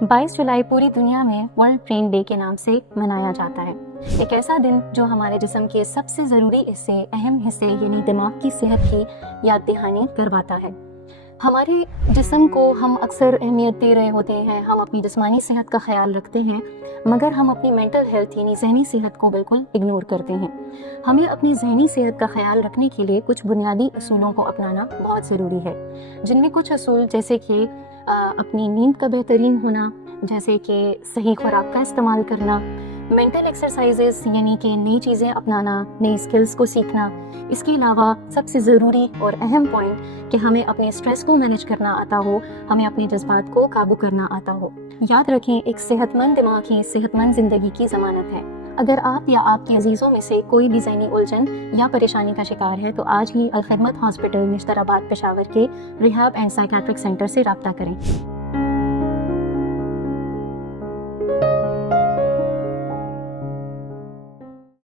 22 जुलाई पूरी दुनिया में वर्ल्ड ब्रेन डे के नाम से मनाया जाता है। एक ऐसा दिन जो हमारे जिस्म के सबसे ज़रूरी हिस्से, अहम हिस्से यानी दिमाग की सेहत की याद दहानी करवाता है। हमारे जिस्म को हम अक्सर अहमियत दे रहे होते हैं, हम अपनी जिस्मानी सेहत का ख्याल रखते हैं, मगर हम अपनी मेंटल हेल्थ यानी ज़हनी सेहत को बिल्कुल इग्नोर करते हैं। हमें अपनी ज़हनी सेहत का ख्याल रखने के लिए कुछ बुनियादी असूलों को अपनाना बहुत ज़रूरी है, जिनमें कुछ असूल जैसे कि अपनी नींद का बेहतरीन होना, जैसे कि सही खुराक का इस्तेमाल करना, मेंटल एक्सरसाइजेस यानी कि नई चीज़ें अपनाना, नई स्किल्स को सीखना। इसके अलावा सबसे ज़रूरी और अहम पॉइंट कि हमें अपने स्ट्रेस को मैनेज करना आता हो, हमें अपने जज्बात को काबू करना आता हो। याद रखें, एक सेहतमंद दिमाग ही सेहतमंद ज़िंदगी की ज़मानत है। अगर आप या आपके अजीज़ों में से कोई भी ज़हनी उलझन या परेशानी का शिकार है तो आज ही अल खिदमत हॉस्पिटल निश्तराबाद पेशावर के रिहैब एंड साइकियाट्रिक सेंटर से रब्ता करें।